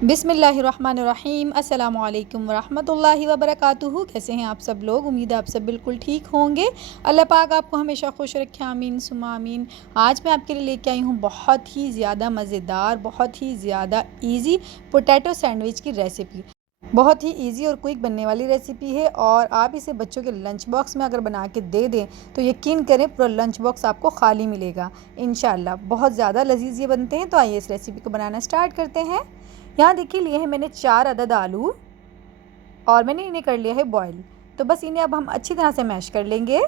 बिस्मिल्लाहिर्रहमानिर्रहीम अस्सलामु अलैकुम वरहमतुल्लाहि वबरकातुहू। कैसे हैं आप सब लोग? उम्मीद है आप सब बिल्कुल ठीक होंगे। अल्लाह पाक आपको हमेशा खुश रखे, आमीन सुम्मा आमीन। आज मैं आपके लिए लेके आई हूँ बहुत ही ज़्यादा मज़ेदार, बहुत ही ज़्यादा इजी पोटैटो सैंडविच की रेसिपी। बहुत ही इजी और क्विक बनने वाली रेसिपी है और आप इसे बच्चों के लंच बॉक्स में अगर बना के दे दें तो यकीन करें पूरा लंच बॉक्स आपको खाली मिलेगा इंशाल्लाह। बहुत ज़्यादा लजीज ये बनते हैं। तो आइए इस रेसिपी को बनाना स्टार्ट करते हैं। यहाँ देखिए लिए हैं मैंने 4 अदद आलू और मैंने इन्हें कर लिया है बॉईल। तो बस इन्हें अब हम अच्छी तरह से मैश कर लेंगे।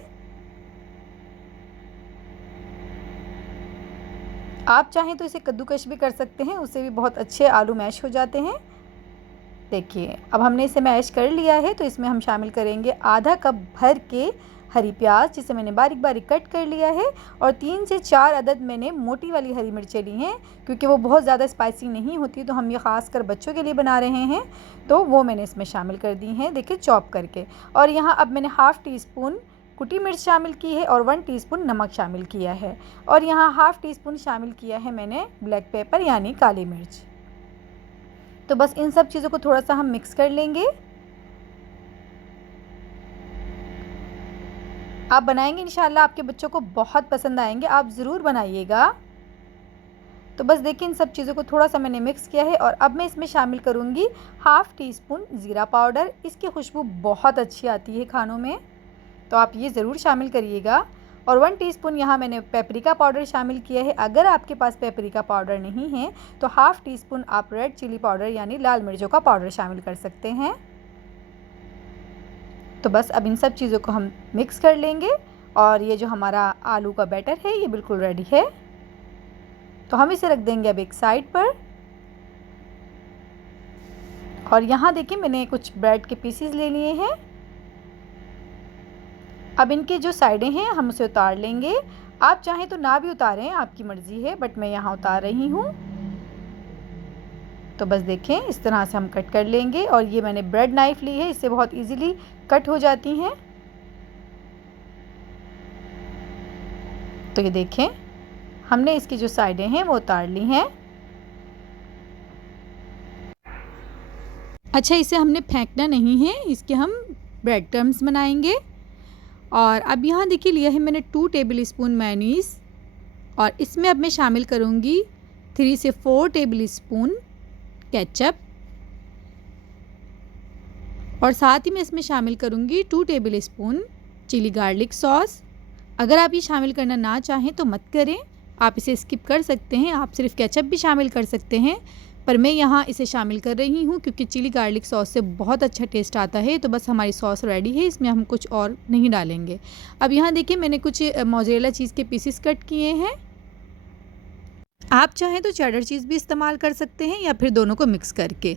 आप चाहें तो इसे कद्दूकश भी कर सकते हैं, उससे भी बहुत अच्छे आलू मैश हो जाते हैं। देखिए अब हमने इसे मैश कर लिया है। तो इसमें हम शामिल करेंगे आधा कप भर के हरी प्याज, जिसे मैंने बारीक बारीक कट कर लिया है, और 3 से 4 अदद मैंने मोटी वाली हरी मिर्चें ली हैं, क्योंकि वो बहुत ज़्यादा स्पाइसी नहीं होती। तो हम ये ख़ास कर बच्चों के लिए बना रहे हैं, तो वो मैंने इसमें शामिल कर दी हैं, देखिए चॉप करके। और यहाँ अब मैंने हाफ़ टी स्पून कुटी मिर्च शामिल की है और 1 टीस्पून नमक शामिल किया है। और यहाँ हाफ़ टी स्पून शामिल किया है मैंने ब्लैक पेपर यानी काली मिर्च। तो बस इन सब चीज़ों को थोड़ा सा हम मिक्स कर लेंगे। आप बनाएंगे इंशाल्लाह आपके बच्चों को बहुत पसंद आएंगे, आप ज़रूर बनाइएगा। तो बस देखिए इन सब चीज़ों को थोड़ा सा मैंने मिक्स किया है और अब मैं इसमें शामिल करूँगी हाफ़ टी स्पून ज़ीरा पाउडर। इसकी खुशबू बहुत अच्छी आती है खानों में, तो आप ये ज़रूर शामिल करिएगा। और 1 टीस्पून यहाँ मैंने पेपरिका पाउडर शामिल किया है। अगर आपके पास पेपरिका पाउडर नहीं है तो हाफ़ टी स्पून आप रेड चिली पाउडर यानी लाल मिर्चों का पाउडर शामिल कर सकते हैं। तो बस अब इन सब चीज़ों को हम मिक्स कर लेंगे और ये जो हमारा आलू का बैटर है ये बिल्कुल रेडी है। तो हम इसे रख देंगे अब एक साइड पर। और यहाँ देखिए मैंने कुछ ब्रेड के पीसेस ले लिए हैं। अब इनके जो साइडें हैं हम उसे उतार लेंगे। आप चाहें तो ना भी उतारें, आपकी मर्ज़ी है, बट मैं यहाँ उतार रही हूँ। तो बस देखें इस तरह से हम कट कर लेंगे। और ये मैंने ब्रेड नाइफ़ ली है, इससे बहुत इजीली कट हो जाती हैं। तो ये देखें हमने इसकी जो साइडें हैं वो उतार ली हैं। अच्छा, इसे हमने फेंकना नहीं है, इसके हम ब्रेड क्रम्स बनाएंगे। और अब यहाँ देखिए लिया है मैंने 2 टेबल स्पून मेयोनीज़ और इसमें अब मैं शामिल करूँगी 3 से 4 टेबल स्पून केचप और साथ ही मैं इसमें शामिल करूँगी 2 tablespoon chilli garlic sauce. अगर आप ये शामिल करना ना चाहें तो मत करें, आप इसे स्किप कर सकते हैं, आप सिर्फ केचप भी शामिल कर सकते हैं, पर मैं यहाँ इसे शामिल कर रही हूँ क्योंकि चिली गार्लिक सॉस से बहुत अच्छा टेस्ट आता है। तो बस हमारी सॉस रेडी है, इसमें हम कुछ और नहीं डालेंगे। अब यहाँ देखिए मैंने कुछ मोज़रेला चीज़ के पीसेस कट किए हैं। आप चाहें तो चेडर चीज़ भी इस्तेमाल कर सकते हैं या फिर दोनों को मिक्स करके।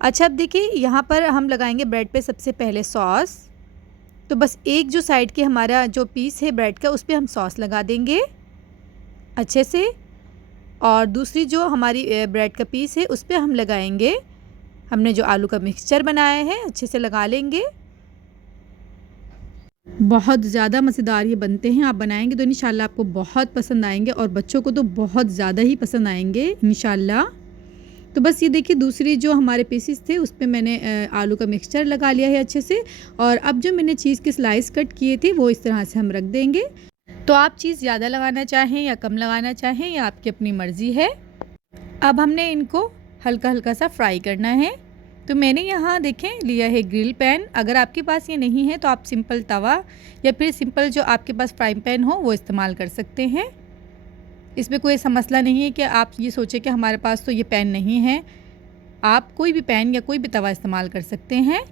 अच्छा, अब देखिए यहाँ पर हम लगाएंगे ब्रेड पे सबसे पहले सॉस। तो बस एक जो साइड के हमारा जो पीस है ब्रेड का उस पर हम सॉस लगा देंगे अच्छे से, और दूसरी जो हमारी ब्रेड का पीस है उस पर हम लगाएंगे हमने जो आलू का मिक्सचर बनाया है, अच्छे से लगा लेंगे। बहुत ज़्यादा मज़ेदार ये बनते हैं, आप बनाएंगे तो इंशाल्लाह आपको बहुत पसंद आएंगे और बच्चों को तो बहुत ज़्यादा ही पसंद आएंगे इंशाल्लाह। तो बस ये देखिए दूसरी जो हमारे पीसेस थे उस पर मैंने आलू का मिक्सचर लगा लिया है अच्छे से। और अब जो मैंने चीज़ के स्लाइस कट किए थे वो इस तरह से हम रख देंगे। तो आप चीज़ ज़्यादा लगाना चाहें या कम लगाना चाहें, या आपकी अपनी मर्ज़ी है। अब हमने इनको हल्का हल्का सा फ्राई करना है। तो मैंने यहाँ देखें लिया है ग्रिल पैन। अगर आपके पास ये नहीं है तो आप सिंपल तवा या फिर सिंपल जो आपके पास फ्राई पैन हो वो इस्तेमाल कर सकते हैं। इसमें कोई ऐसा मसला नहीं है कि आप ये सोचें कि हमारे पास तो ये पैन नहीं है, आप कोई भी पैन या कोई भी तवा इस्तेमाल कर सकते हैं।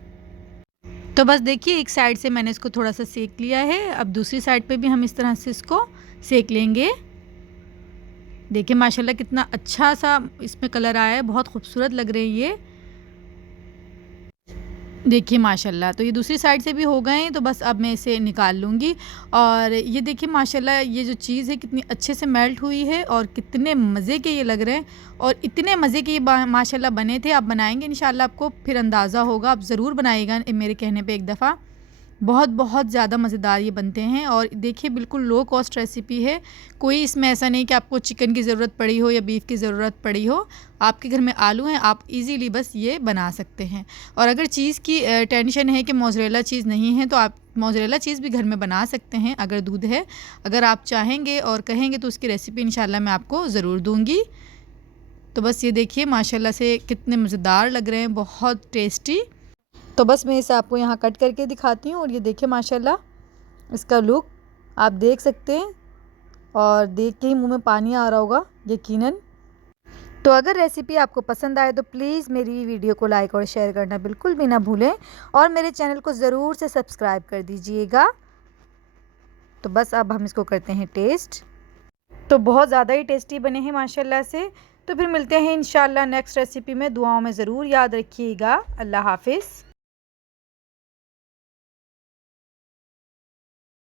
तो बस देखिए एक साइड से मैंने इसको थोड़ा सा सेक लिया है, अब दूसरी साइड पे भी हम इस तरह से इसको सेक लेंगे। देखिए माशाल्लाह कितना अच्छा सा इसमें कलर आया है, बहुत खूबसूरत लग रही है ये। देखिए माशाल्लाह, तो ये दूसरी साइड से भी हो गए हैं। तो बस अब मैं इसे निकाल लूँगी। और ये देखिए माशाल्लाह ये जो चीज़ है कितनी अच्छे से मेल्ट हुई है और कितने मज़े के ये लग रहे हैं, और इतने मज़े के ये माशाल्लाह बने थे। आप बनाएंगे इंशाल्लाह आपको फिर अंदाज़ा होगा, आप ज़रूर बनाइएगा मेरे कहने पे एक दफ़ा। बहुत बहुत ज़्यादा मज़ेदार ये बनते हैं। और देखिए बिल्कुल लो कॉस्ट रेसिपी है, कोई इसमें ऐसा नहीं कि आपको चिकन की ज़रूरत पड़ी हो या बीफ की ज़रूरत पड़ी हो। आपके घर में आलू हैं, आप इजीली बस ये बना सकते हैं। और अगर चीज़ की टेंशन है कि मोज़रेला चीज़ नहीं है, तो आप मोज़रेला चीज़ भी घर में बना सकते हैं अगर दूध है। अगर आप चाहेंगे और कहेंगे तो उसकी रेसिपी इंशाल्लाह मैं आपको ज़रूर दूँगी। तो बस ये देखिए माशाल्लाह से कितने मज़ेदार लग रहे हैं, बहुत टेस्टी। तो बस मैं इसे आपको यहाँ कट करके दिखाती हूँ। और ये देखिए माशाल्लाह इसका लुक आप देख सकते हैं, और देख के ही मुंह में पानी आ रहा होगा यकीनन। तो अगर रेसिपी आपको पसंद आए तो प्लीज़ मेरी वीडियो को लाइक और शेयर करना बिल्कुल भी ना भूलें, और मेरे चैनल को ज़रूर से सब्सक्राइब कर दीजिएगा। तो बस अब हम इसको करते हैं टेस्ट। तो बहुत ज़्यादा ही टेस्टी बने हैं माशाल्लाह से। तो फिर मिलते हैं इंशाल्लाह नेक्स्ट रेसिपी में। दुआओं में ज़रूर याद रखिएगा। अल्लाह हाफिज़।